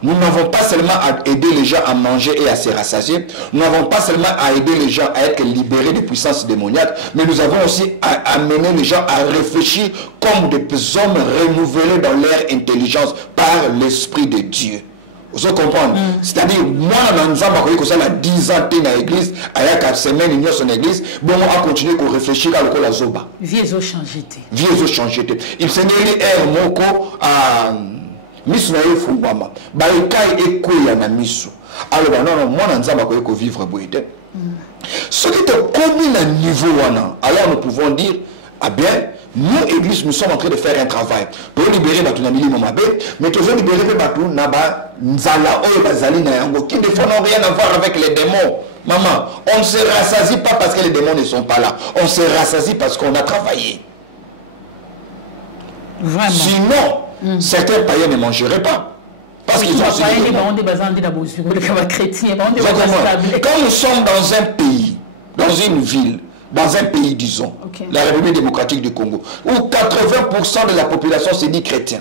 Nous n'avons pas seulement à aider les gens à manger et à se rassasier, nous n'avons pas seulement à aider les gens à être libérés des puissances démoniaques, mais nous avons aussi à amener les gens à réfléchir comme des hommes renouvelés dans leur intelligence par l'Esprit de Dieu. Vous comprenez? C'est-à-dire, moi, dans la 10 ans dans l'église, à la semaine, il y a son église, bon, on va continuer à réfléchir à la zoba. Vieux ont changé. Vieux ont changé. Il s'est dit, moko à misu na ye fubama. Ba ekai ekoya na misu. Alors, non, moi, dans nzamba ko vivre boite. Ce qui est commis à niveau wana, alors nous pouvons dire, ah bien, nous, Église, nous sommes en train de faire un travail. Pour libérer Batou Namili Momabe, mais toujours libérer Batou Naba Nzala Oyo Bazali Nayango, qui ne font rien à voir avec les démons. Maman, on ne se rassasie pas parce que les démons ne sont pas là. On se rassasie parce qu'on a travaillé. Vraiment. Sinon, certains païens ne mangeraient pas. Parce qu'ils ont aussi des démons. Quand nous sommes dans un pays, dans une ville, dans un pays, disons, la République démocratique du Congo, où 80% de la population se dit chrétien.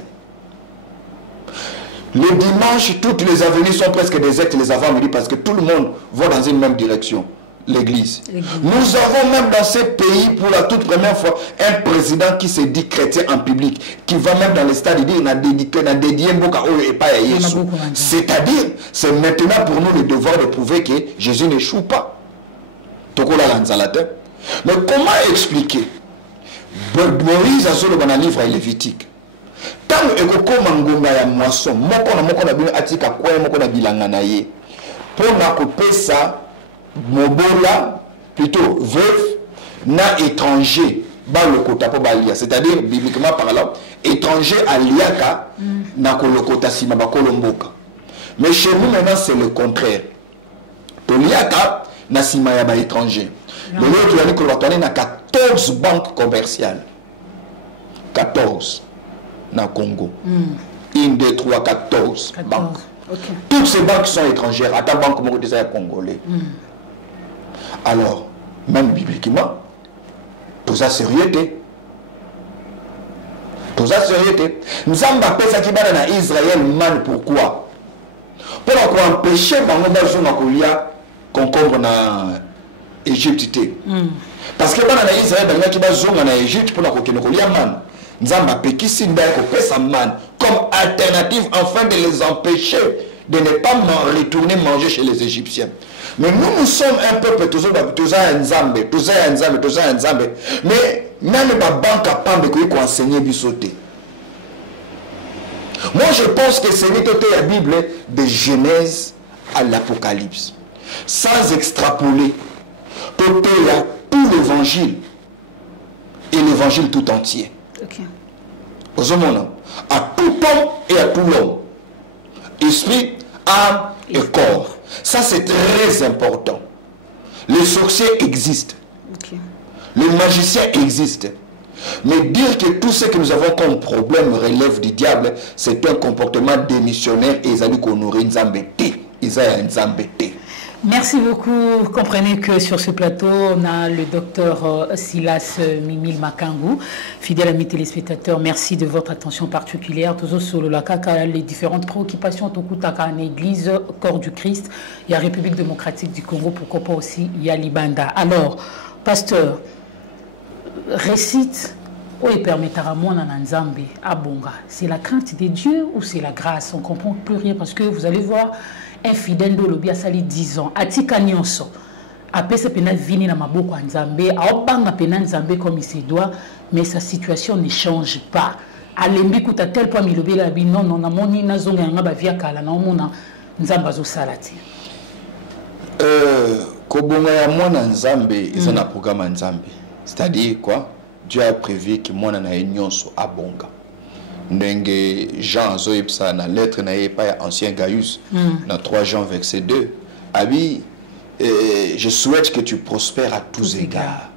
Le dimanche, toutes les avenues sont presque désertes, les avant-midi, parce que tout le monde va dans une même direction, l'église. Nous avons même dans ces pays, pour la toute première fois, un président qui se dit chrétien en public, qui va même dans les stades et dire « C'est-à-dire, c'est maintenant pour nous le devoir de prouver que Jésus n'échoue pas. Mais comment expliquer? Moïse a sur le livre Lévitique. Tant que Mangonga ya moisson, moko na bino atika kwa moko na bilanga na ye. Pour na couper ça, mobola plutôt veuf na étranger ba le kota po balia, c'est-à-dire bibliquement parlant, étranger aliaka na kolokota sima ba kolomboka. Mais chez nous maintenant c'est le contraire. Toliaka na sima ya ba étranger. Le lieu qui a dit que l'on a 14 banques commerciales. 14 dans Congo. 1, 2, 3, 14 banques. Toutes ces banques sont étrangères. À ta banque, moi, je congolais. Alors, même bibliquement, tout ça sérieux. Tout ça sérieux. Nous avons appelé ça qui va dans Israël, man, pourquoi? Pour empêcher les concombre dans Égypte. Parce que dans Israël, il y a des gens qui sont en Égypte pour la man. Nzamba pekisi ndako pesa man comme alternative afin de les empêcher de ne pas retourner manger chez les Égyptiens. Mais nous sommes un peuple toujours un Nzambe, mais même la banque a pas de enseigner bisoté. Moi je pense que c'est la Bible de Genèse à l'Apocalypse, sans extrapoler tout l'évangile et l'évangile tout entier. Aux hommes, à tout homme et à tout l'homme, esprit, âme et corps. Ça c'est très important. Les sorciers existent, les magiciens existent, mais dire que tout ce que nous avons comme problème relève du diable, c'est un comportement démissionnaire et ils ont dit qu'on aurait une zambété. Merci beaucoup. Vous comprenez que sur ce plateau, on a le docteur Silas Mimile Makangu, fidèle ami téléspectateur. Merci de votre attention particulière. Toujours sur le Lakaka, les différentes préoccupations Tokutaka en Église, corps du Christ. Il y a République démocratique du Congo, pourquoi pas aussi, il y a Libanda. Alors, pasteur, récite, oui, permettra mon Nzambe à Bonga. C'est la crainte de Dieu ou c'est la grâce? On ne comprend plus rien parce que vous allez voir, un fidèle de l'Obi a sali 10 ans. Atika nyonso. Après ce pena vini na maboko Nzambe. Aobanga pena Nzambe comme il se doit. Mais sa situation ne change pas. Alembi kuta tel point milobi la bi non na moni na zonga nga ba via kala na omona Nzamba zo salati. Kobonga ya mwana Nzambe ils ont un programme Nzambe. C'est-à-dire quoi? Dieu a prévu que mwana na nyonso abonga. Ndenge Jean Zoïpsa na lettre na pas ancien Gaius dans 3 Jean verset 2 abi je souhaite que tu prospères à tous égards.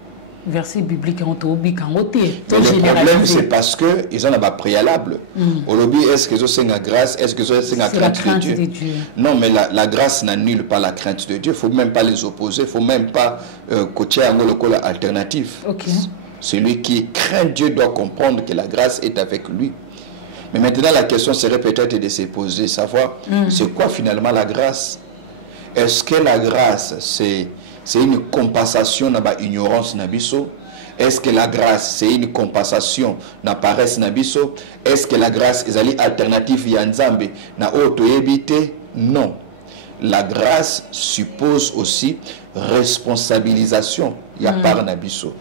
Verset biblique en tobi quand côté. Le problème c'est parce que ils ont un préalable. Au lobby, est-ce que c'est la grâce, est-ce que c'est la crainte de Dieu? Non, mais la grâce n'annule pas la crainte de Dieu. Il faut même pas les opposer, il faut même pas coacher un local alternatif. Celui qui craint Dieu doit comprendre que la grâce est avec lui. Mais maintenant la question serait peut-être de se poser, savoir c'est quoi finalement la grâce? Est-ce que la grâce c'est une compensation na ba ignorance na biso? Est-ce que la grâce c'est une compensation na paresse na biso? Est-ce que la grâce est une alternative ya nzambe na auto ebité? Non. La grâce suppose aussi responsabilisation ya par na biso.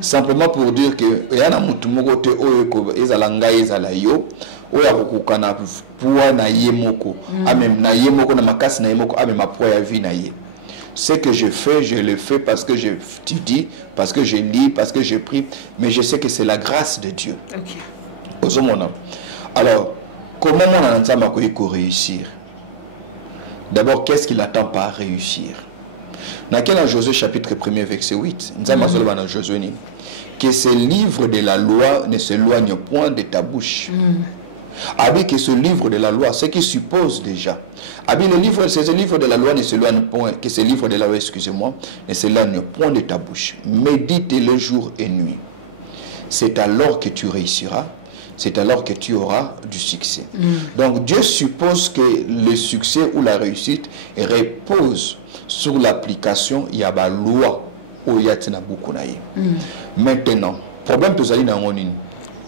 Simplement pour dire que ya na mutu moko te oyo ko ezala ngai ezala yo oya kokana poa na ye moko amem na ye moko na makasi na ye moko amem poa ya vie na ye. Ce que je fais, je le fais parce que j'étudie, parce que je lis, parce que je prie, mais je sais que c'est la grâce de Dieu. Alors, comment on a réussir? D'abord, qu'est-ce qu'il attend par réussir? Dans Josué chapitre 1er verset 8, que ce livre de la loi ne s'éloigne point de ta bouche. Avec que ce livre de la loi, ce qui suppose déjà. Ce livre de la loi ne s'éloigne point, que ce livre de la loi, excusez-moi, ne s'éloigne point de ta bouche. Médite-le jour et nuit. C'est alors que tu réussiras, c'est alors que tu auras du succès. Donc Dieu suppose que le succès ou la réussite repose sur l'application de la loi au yatina bukunaye. Maintenant, problème tous allez dans mon ligne,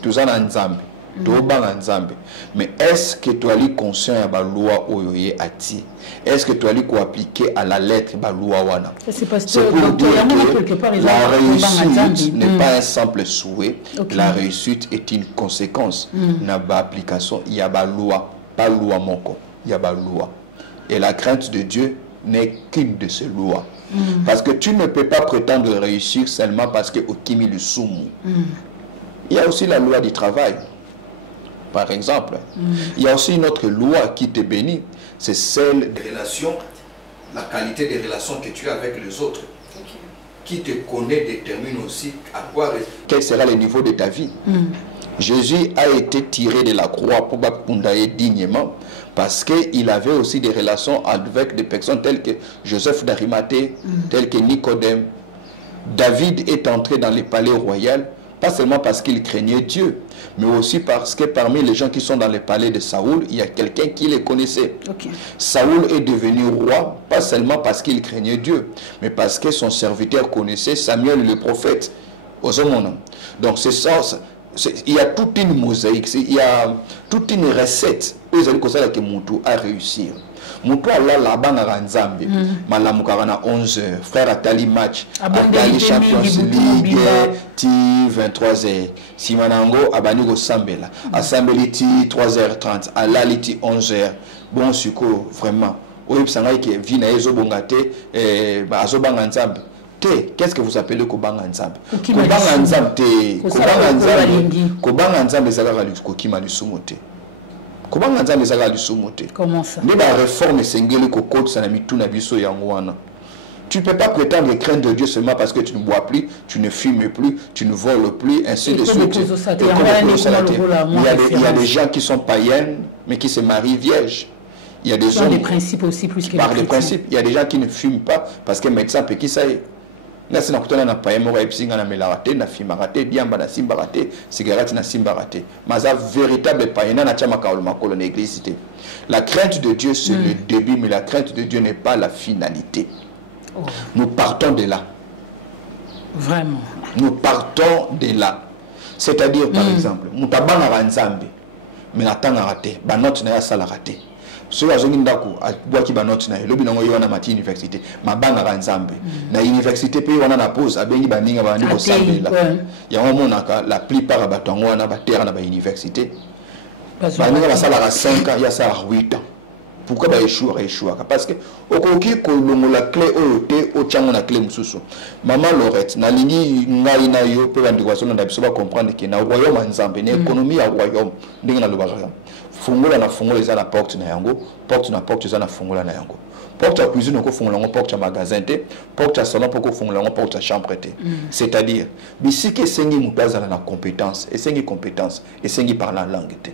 tous allez en Zambie. Mais est-ce que tu as conscient de la loi oyoye ati? Est-ce que tu as appliquer à la lettre la loi wana? C'est pour dire que la réussite n'est pas un simple souhait. La réussite est une conséquence de l'application. Il y a la loi, pas loi moko. Il y a la loi. Et la crainte de Dieu n'est qu'une de ces lois. Parce que tu ne peux pas prétendre réussir seulement parce que au kimi le soumu. Il y a aussi la loi du travail. Par exemple, il y a aussi une autre loi qui te bénit, c'est celle des relations, la qualité des relations que tu as avec les autres. Qui te connaît détermine aussi à quoi, quel sera le niveau de ta vie. Jésus a été tiré de la croix pour pundailler dignement parce qu'il avait aussi des relations avec des personnes telles que Joseph d'Arimathée, telles que Nicodème. David est entré dans le palais royal pas seulement parce qu'il craignait Dieu, mais aussi parce que parmi les gens qui sont dans le palais de Saoul, il y a quelqu'un qui les connaissait. Saoul est devenu roi, pas seulement parce qu'il craignait Dieu, mais parce que son serviteur connaissait Samuel le prophète. Donc c'est ça, il y a toute une mosaïque, il y a toute une recette où ils ont que Moutou a réussi. Moutou a la banga nzambe malamukara na 11h frère atali match atali Champions League ti 23h simanango abani go sambela asambeli ti 3h30 alali ti 11h bon suko vraiment oyebisanga ke vina ezo bongate azo banga nzambe. Qu'est-ce que vous appelez Kobanga Nzambe? Kobanga Nzambe te Kobanga Nzambe ezalaka kokima lisumu te. Kobanga Nzambe ezalaka lisumu te. Comment ça? Nde ba réforme sengeli kokotisa na mituna biso yango wana. Tu ne peux pas prétendre craindre de Dieu seulement parce que tu ne bois plus, tu ne fumes plus, tu ne voles plus, ainsi de suite. Il y a des gens qui sont païens mais qui se marient vierges. Il y a des hommes des principes aussi plus que par les principes. Il y a des gens qui ne fument pas parce que médecin peut qui ça est. Là c'est nakutana na paye moko epsinga na melarate na fimaraté diamba na simbaraté cigarette na simbaraté maza véritable paye na chama kaolo makolo na église. La crainte de Dieu c'est le début mais la crainte de Dieu n'est pas la finalité. Nous partons de là. Vraiment. Nous partons de là. C'est-à-dire par exemple mutabanga ba nzambe mais natanga raté ba note na ya sala raté. Si vous avez un qui ba note na lobi nango yona mati université mabanga ba nzambe na université pe wana na pause abengi baninga ba ndiko sambela ya monaka la plupart ba tango wana ba terre na ba université baninga ba sala 5 ans ya sala 8 ans. Pourquoi ba échouer parce que okoki kolongo la clé oyote o chango na clé mususu maman Lorette na lingi ngai na yo pe bandiko so na biso ba comprendre que na royaume nzambe na économie ya royaume ndinga na lobaka fungola na fungola eza na porte na yango porte na porte eza na fungola na yango porte à cuisine ko fongola porte à magasin te porte à salon ko fongola porte à chambre te c'est-à-dire bisike sengi mutaza na compétence et sengi compétence et sengi par la langue te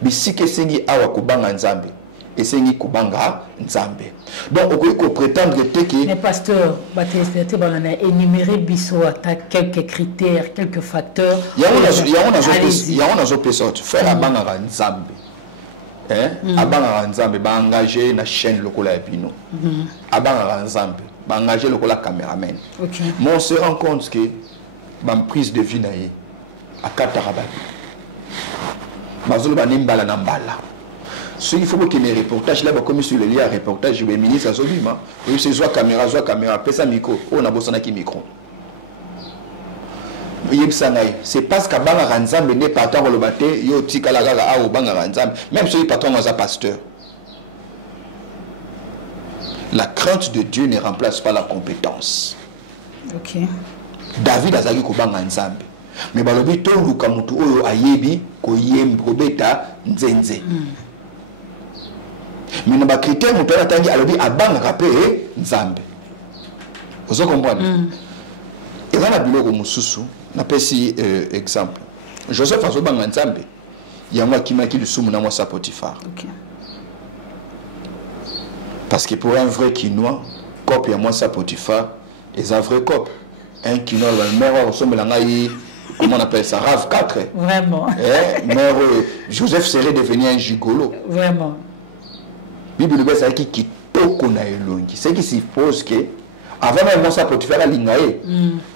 bisike sengi awa kubanga nzambe et sengi kubanga nzambe donc on peut prétendre que mais pasteur batesté banana énumérer biso à quelques critères quelques facteurs il y a on a faire abanga nzambe abanga nzambe ba engagé na chaîne lokola ya bino abanga nzambe ba engagé lokola caméraman mais on se rend compte que ba prise de vie naie akataraba bazolo ba nimbala na mbala ce qu'il faut que les reportages là comme sur le lien reportage le ministre azobima oui c'est soit caméra pesa micro on a bossana ki micro c'est parce que banga nzambe n'est pas tant le baté yo tikala gaga a o banga nzambe même si patron est pasteur. La crainte de Dieu ne remplace pas la compétence. OK. David azaki ko banga nzambe mais balobi to luka mutu oyo ayebi ko yembo beta nzenze. Mais na ba critère mutu atangi alobi abanga kapé nzambe. Vous comprenez? Et dans la biloko mususu na pesi exemple. Joseph azobanga nzambe. Yamwa kimaki lusumu na mwasa Potiphar. OK. Parce que pour un vrai quinois, cop yamwa sa Potiphar, est un vrai cop. Un quinois le mère ressemble à comment on appelle ça, Rave 4. Vraiment. Mère Joseph serait devenu un gigolo. Vraiment. Bible dit ça qui toko na elongi. C'est qui suppose que avant même ça Potiphar la lingae.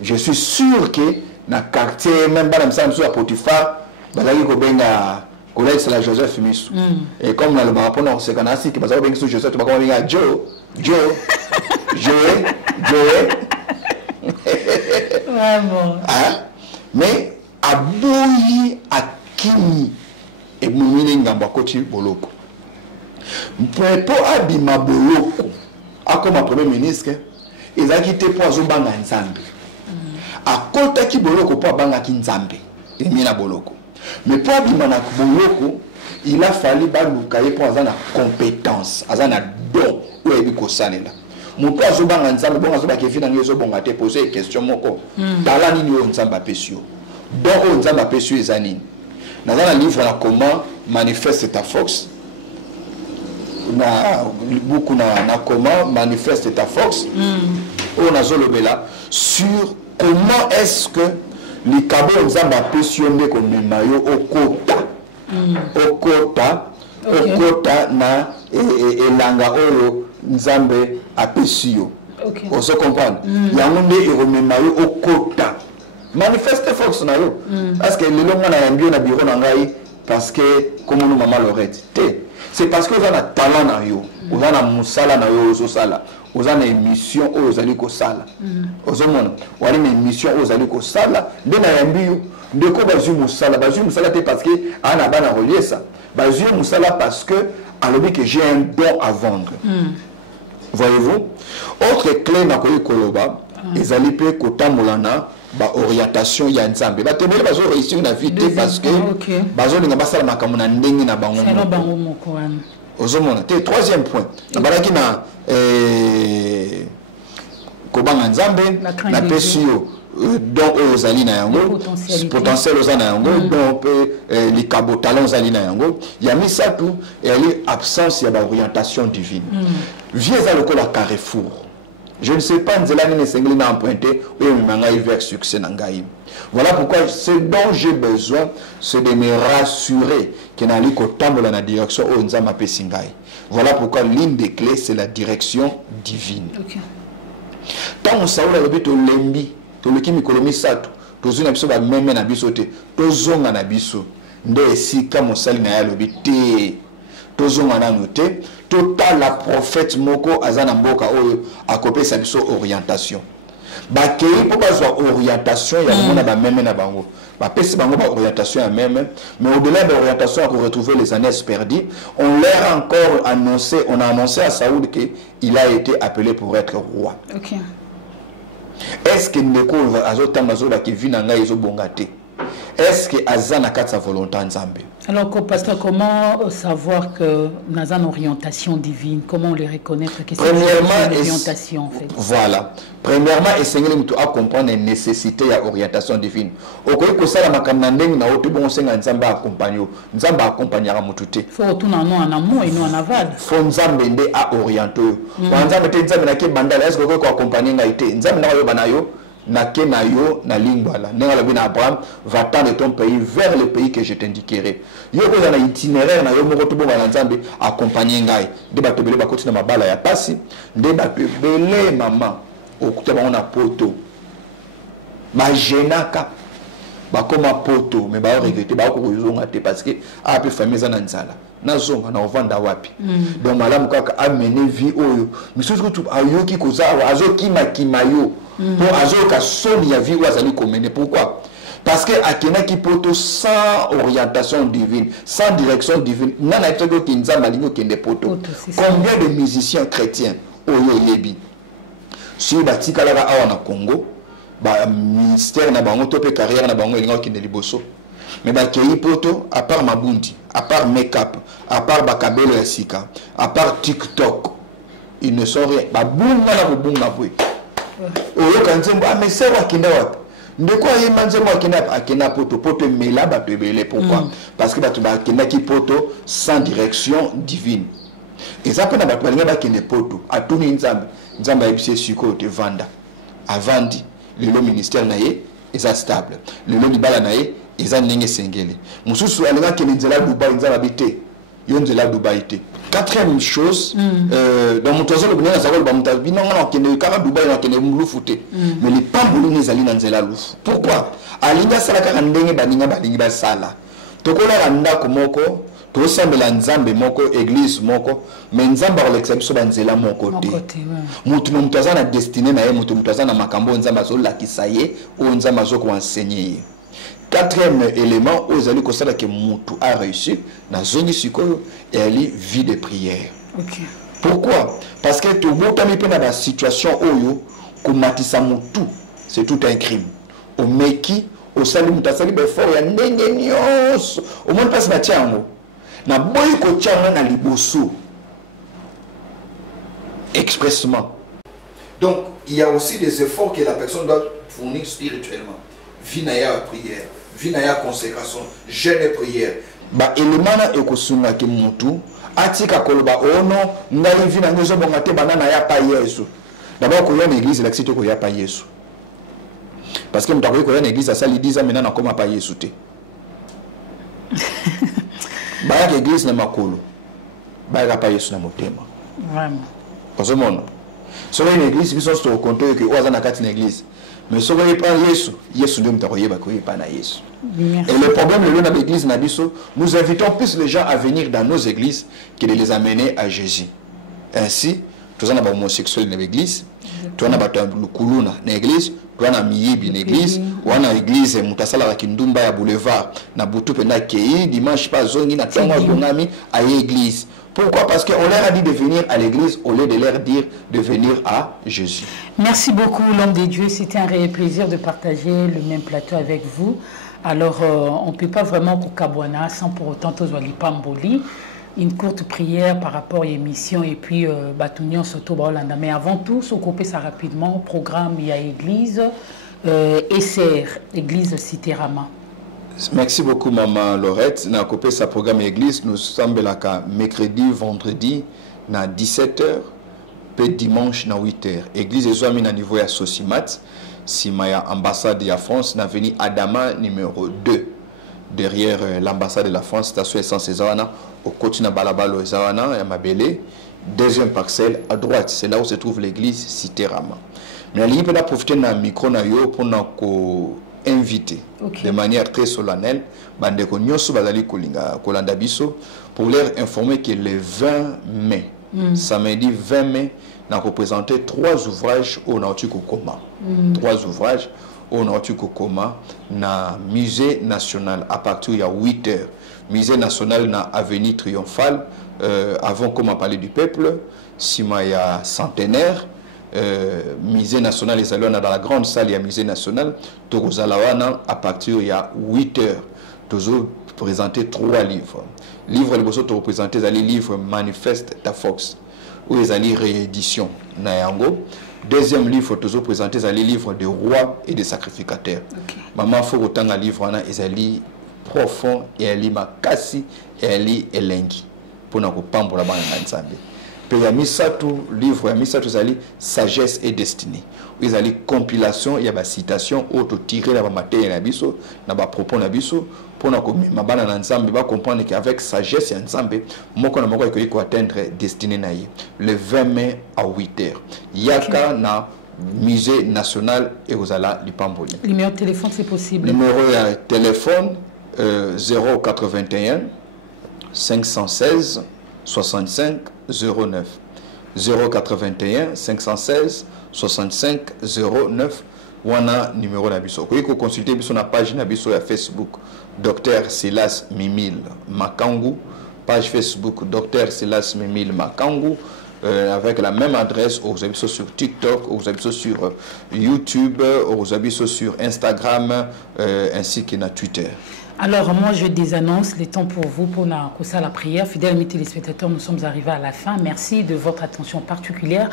Je suis sûr que na quartier même ba na msa Potiphar bazali ko benga collègue c'est la Joseph Misu. Et comme dans le rapport on sait qu'on a si que bazali benga Joseph ba ko benga Joe. Vraiment. Hein? Mais aboyi akimi et mumile ngamba koti boloko. Pour abima boloko akoma premier ministre ils a quitté pour azobanga nzambe. Akota ki boloko pour abanga ki nzambe. Emina boloko. Mais pour abima na boloko il a fallu balukaye pour azana compétence, azana don ou ebi ko salela. Mon père azobanga nzambe bon azoba ke fina ngezo bonga te poser question moko. Tala nini yo nzamba pesio. Donc on nzamba pesio ezanini. Dans un livre na comment manifeste ta force. Na beaucoup na comment manifeste ta force. On a zolobela sur comment est-ce que les cabos nzamba pesio ndeko memayo okota. Okota na elanga oyo nzambe apesio. OK. On se comprend. Yangonde iromemayo okota. Manifeste force na yo. Parce que le longa na yambio na bureau na ngai parce que comme nous maman Lorette. C'est parce que vous avez un talent na yo. Vous avez un musala na yo ozo sala. Vous avez une émission aux ali ko sala. Ozo mona. Vous avez une émission aux ali ko sala. De na yambio de ko bazu musala te parce que ana bana relier ça. Bazu musala parce que alobi que j'ai un don à vendre. Voyez-vous? Autre clé na ko koloba, ezali pe kotamolana ba orientation ya nzambe. Ba temele bazo réussir na vie parce que bazo linga basala makambo na ndenge na bango. C'est no bango moko wana. Ozomona. Troisième point. Na balaki na kobanga nzambe na pesio donc aux ali na yango potentiel aux na yango donc les cabotalons aux ali na yango ya misatu et absence ya ba orientation divine. Viens le la carrefour. Je ne sais pas nzela ni sengeli na emprunter ou mengai vers succès na ngai. Voilà pourquoi ce dont j'ai besoin c'est de me rassurer que na liko tambola na direction o nzama pesingai. Voilà pourquoi l'une des clés c'est la direction divine. OK. Tant on saoula le bito lembi to le kimi kolomi sato to zuna biso ba meme na biso te to zonga na biso nde esika mosali na ya lobi te to zonga na note to ta la prophète moko azana mboka oyo akopesa biso orientation ba kei po bazwa orientation ya mona ba meme na bango ba pesi bango ba orientation ya meme mais au-delà de l'orientation pour retrouver les années perdues on leur encore annoncé on a annoncé à Saoul que il a été appelé pour être roi. OK. Est-ce que ndeko azotamba zoba ki vina ngai ezobonga te? est-ce que Azan a sa volonté en Zambie? Alors, pasteur, comment savoir que nous avons une orientation divine? Comment on les reconnaître que c'est une orientation en fait? Voilà. Premièrement, essayer de comprendre les nécessités de l'orientation divine. Au cas où ça, la makamandeng na otu bon senga nzamba accompagner. Nzamba accompagnera mututé. Faut retourner en amont et non en aval. Faut nzamba ndé à orienter. Nzamba te nzamba na ke bandala est-ce que ko accompagner ngaité? Nzamba na yo banayo. Na kenayo na lingwala nenga la Abraham va tendre ton pays vers le pays que je t'indiquerai. Yo ko na itinéraire na yo moko to bonga nzambe accompagner ngai de bato belé bakoti na mabala ya pasi de bato belé mama okuta ba na poto ba jenaka ba koma poto mais ba regretter ba ko yuzonga te parce que a pe famille za na nzala na zonga na ovanda wapi donc malamu kaka amener vie oyo misusu tu ayoki kozawa azoki makimayo pour azoka soni ya vie wazali komene. Pourquoi? Parce que akena ki poto sans orientation divine, sans direction divine, nana etego kinza malingo kende poto. Combien de musiciens chrétiens oyo yebi si batika la awa na Congo ba ministère na bango to pe carrière na bango elinga kende liboso mais ba kei poto à part mabundi, à part make-up, à part bakabelo ya sika, à part TikTok, ils ne sont rien. Ba bunga na bunga boy. Oyo kanzembo a mese wa kinda wapi ndeko ayemba nzembo akina akina poto mela bato ebele. Pourquoi? Parce que bato bakina ki poto sans direction divine. Et ça pena bato balinga bakine poto atuni nzamba ebise siko te vanda avandi le ministère na ye eza stable le libala na ye eza ndenge sengele mususu alinga kene nzela Dubai nzamba bite yo nzela Dubai te. Quatrième chose, dans mon toison, le bonheur, ça va le bamuta. Non, non, qui ne carre Dubaï, non, qui ne mouloufoute. Mais les pamboulis les alliés dans la louf. Pourquoi? Alinga sala karandenge baninga balinga sala. Tokola randa komoko, to semble nzambe moko, église moko, mais nzamba l'exception banzela mon côté. Mutu mtoza na destiné na ye, mutu mtoza na makambo nzamba zo la kisaye, ou nzamba zo ko enseigner. Quatrième élément, aux alliés que ça que Moutou a réussi, dans zone sikoyo, elle vie de prière. Okay. Pourquoi? Parce que tout le monde a mis dans la situation où comme Matissa Moutou, c'est tout un crime. Au Meki, au Salim Moutasali, fort il y a n'engenios. Au monde passe Matiango. Na boy ko tchanga na liboso. Expressement. Donc, il y a aussi des efforts que la personne doit fournir spirituellement. Vinaya prière. Vinaya consécration, jeûne et prière. Ba elemana ekosunga ke mutu atika koloba ono ngai vina nyozo bonga te banana ya pa Yesu. D'abord ko yona église la site ko ya pa Yesu. Parce que mutako ko yona église ça li 10 ans maintenant koma pa Yesu te. Ba ya église na makolo. Ba ya pa Yesu na motema. Vraiment. Parce que mon sur une église biso sto compter que oza na kati na église. Mais si vous pas Yesu, Yesu ne pas na Yesu. Et le problème de l'église Nabiso, nous invitons plus les gens à venir dans nos églises que de les amener à Jésus. Ainsi, tous les homosexuels dans l'église, tous les kuluna dans l'église, tous les miyibi dans l'église, ou dans l'église mutasala la kindumba ya boulevard, na butu pena kei dimanche pas zongi na tonga bonami à l'église. Pourquoi? Parce qu'on leur a dit de venir à l'église au lieu de leur dire de venir à Jésus. Merci beaucoup, l'homme de Dieu. C'était un réel plaisir de partager le même plateau avec vous. Alors, on ne peut pas vraiment Koukabouana sans pour autant Tozwali Pamboli. Une courte prière par rapport à l'émission et puis Batounion Soto Baolanda. Mais avant tout, s'occuper ça rapidement au programme, il y a Église, ECR, Église Cité-Rama. Merci beaucoup, Maman Laurette. Nous avons coupé sa programme église. Nous sommes là mercredi, vendredi, à 17h, puis dimanche, à 8h. Église est à niveau de Sosimat. Si ma ambassade de la France, n'a venu Adama numéro 2. Derrière l'ambassade de la France, station essence Zawana, au côté de Balabalo Zawana, à Mabele. Deuxième parcelle à droite, c'est là où se trouve l'église Cité-Rama. Mais il peut profiter d'un micro pour nous invité de manière très solennelle bandeko nyoso bazali kolinga kolanda biso pour leur informer que le 20 mai samedi 20 mai n'a représenté 3 ouvrages au Nautico Coma. 3 ouvrages au Nautico Coma na musée national à partir de 8h. Musée national na avenue Triomphale avant comme on parlait du peuple sima ya centenaire musée national et dans la grande salle il y a musée national Togozalawana à partir il y a 8 heures toujours présenter 3 livres les beaux autres représenter les livres manifeste ta Fox où ils allaient réédition Nayango. Deuxième livre toujours présenté les livres de rois et de sacrificateurs. Maman faut autant un livre ils allaient profond et elle makasi et elle elengi pour nous pambo la bande ensemble. Puis il y a mis ça tout livre, il y a mis ça tous ali sagesse et destinée. Ils allaient compilation, il y a des citations auto tirées la matière na biso, na ba propos na biso pour nous ma bande ensemble va comprendre qu'avec sagesse et ensemble moko na moko ko atteindre destinée na yi. Le 20 mai à 8h. Yaka na musée national et aux ala Lipamboli. Numéro de téléphone c'est possible. Numéro de téléphone 081 516 65 09 081 516 65 09 wana numéro na biso ko consulter biso na page na biso ya Facebook Dr Silas Mimile Makangu, page Facebook Dr Silas Mimile Makangu, avec la même adresse aux abisos sur TikTok, aux abisos sur YouTube, aux abisos sur Instagram ainsi que na Twitter. Alors moi je désannonce les temps pour vous pour la prière. Fidèles amis téléspectateurs, nous sommes arrivés à la fin. Merci de votre attention particulière.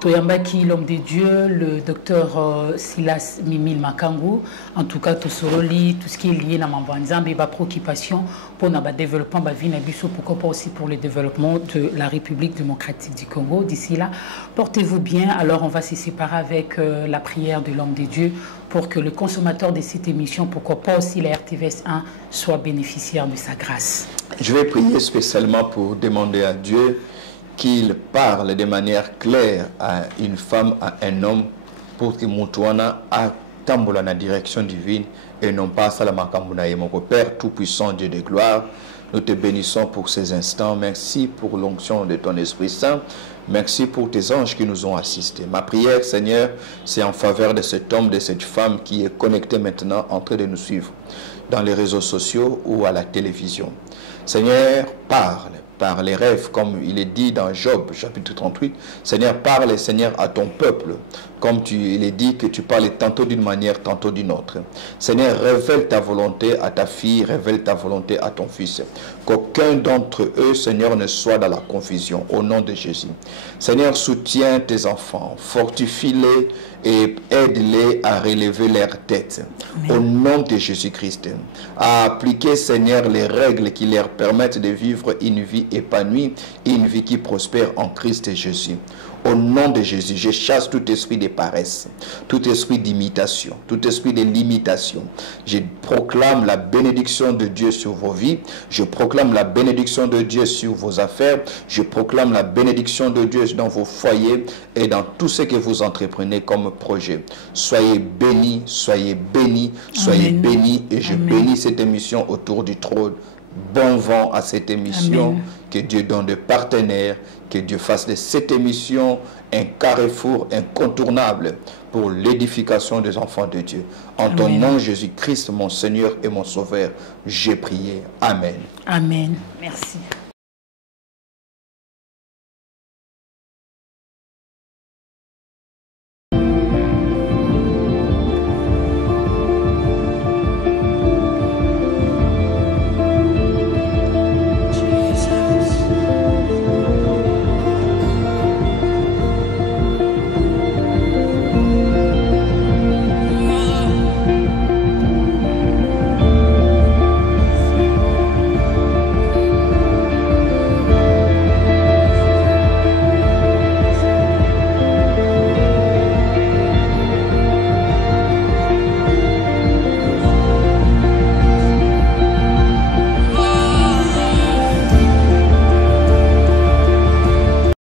Toyambaki, l'homme de Dieu, le docteur Silas Mimile Makangu, en tout cas tout ce qui est lié à Mambanzambe et ma préoccupation pour le développement de vie pourquoi pas aussi pour le développement de la République démocratique du Congo. D'ici là, portez-vous bien. Alors on va se séparer avec la prière de l'homme de Dieu pour que le consommateur de cette émission, pourquoi pas aussi la RTVS 1, soit bénéficiaire de sa grâce. Je vais prier spécialement pour demander à Dieu qu'il parle de manière claire à une femme, à un homme, pour que Moutouana a tamboula la direction divine et non pas Salamakambuna. Mon Père Tout-Puissant, Dieu de gloire, nous te bénissons pour ces instants. Merci pour l'onction de ton Esprit Saint. Merci pour tes anges qui nous ont assistés. Ma prière, Seigneur, c'est en faveur de cet homme, de cette femme qui est connecté maintenant, en train de nous suivre dans les réseaux sociaux ou à la télévision. Seigneur, parle par les rêves, comme il est dit dans Job, chapitre 38. Seigneur, parle, Seigneur, à ton peuple, comme il est dit que tu parles tantôt d'une manière, tantôt d'une autre. Seigneur, révèle ta volonté à ta fille, révèle ta volonté à ton fils. Qu'aucun d'entre eux, Seigneur, ne soit dans la confusion, au nom de Jésus. Seigneur, soutiens tes enfants, fortifie-les et aide-les à relever leur tête. Amen. Au nom de Jésus-Christ, à appliquer, Seigneur, les règles qui leur permettent de vivre une vie épanouie, une vie qui prospère en Christ Jésus. Au nom de Jésus, je chasse tout esprit de paresse, tout esprit d'imitation, tout esprit de limitation. Je proclame la bénédiction de Dieu sur vos vies. Je proclame la bénédiction de Dieu sur vos affaires. Je proclame la bénédiction de Dieu dans vos foyers et dans tout ce que vous entreprenez comme projet. Soyez bénis, soyez bénis, soyez Amen. Bénis. Et je Amen. Bénis cette émission autour du trône. Bon vent à cette émission. Amen. Que Dieu donne de partenaires. Que Dieu fasse de cette émission un carrefour incontournable pour l'édification des enfants de Dieu. En Amen. Ton nom, Jésus-Christ, mon Seigneur et mon Sauveur, j'ai prié. Amen. Amen. Merci.